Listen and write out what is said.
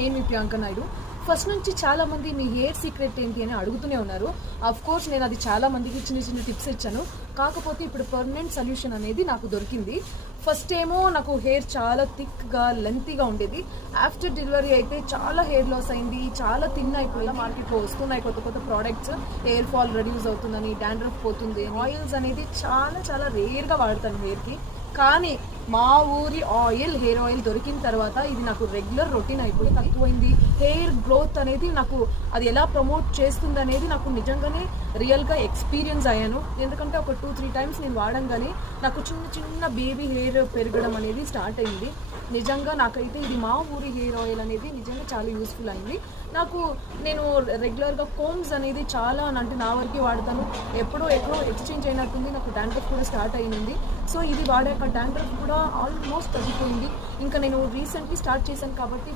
నేను మీ ప్రియాంక నాయుడు. ఫస్ట్ నుంచి చాలామంది మీ హెయిర్ సీక్రెట్ ఏంటి అని అడుగుతూనే ఉన్నారు. కోర్స్ నేను అది చాలా మందికి చిన్న చిన్న టిప్స్ ఇచ్చాను. కాకపోతే ఇప్పుడు పర్మనెంట్ సొల్యూషన్ అనేది నాకు దొరికింది. ఫస్ట్ ఏమో నాకు హెయిర్ చాలా థిక్గా లెంతీగా ఉండేది. ఆఫ్టర్ డెలివరీ అయితే చాలా హెయిర్ లాస్ అయింది, చాలా థిన్ అయిపోయింది. మార్కెట్లో వస్తున్నాయి కొత్త కొత్త ప్రోడక్ట్స్, హెయిర్ ఫాల్ రెడ్యూస్ అవుతుందని, డాండ్రఫ్ పోతుంది. ఆయిల్స్ అనేది చాలా చాలా రేర్గా వాడతాను హెయిర్కి. కానీ మా ఊరి హెయిర్ ఆయిల్ దొరికిన తర్వాత ఇది నాకు రెగ్యులర్ రొటీన్ అయిపోయి తక్కువైంది. హెయిర్ గ్రోత్ అనేది నాకు అది ఎలా ప్రమోట్ చేస్తుంది అనేది నాకు నిజంగానే రియల్గా ఎక్స్పీరియన్స్ అయ్యాను. ఎందుకంటే ఒక 2-3 టైమ్స్ నేను వాడంగానే నాకు చిన్న చిన్న బేబీ హెయిర్ పెరగడం అనేది స్టార్ట్ అయింది. నిజంగా నాకైతే ఇది మా ఊరి హెయిర్ ఆయిల్ అనేది నిజంగా చాలా యూస్ఫుల్ అయింది నాకు. నేను రెగ్యులర్గా కోమ్స్ అనేది చాలా అంటే నా వరకే వాడతాను. ఎక్కడో ఎక్స్చేంజ్ అయినట్టుంది. నాకు డాండ్రఫ్ కూడా స్టార్ట్ అయింది. సో ఇది వాడాక డాండ్రఫ్ కూడా ఆల్మోస్ట్ తగ్గిపోయింది. ఇంకా నేను రీసెంట్లీ స్టార్ట్ చేశాను కాబట్టి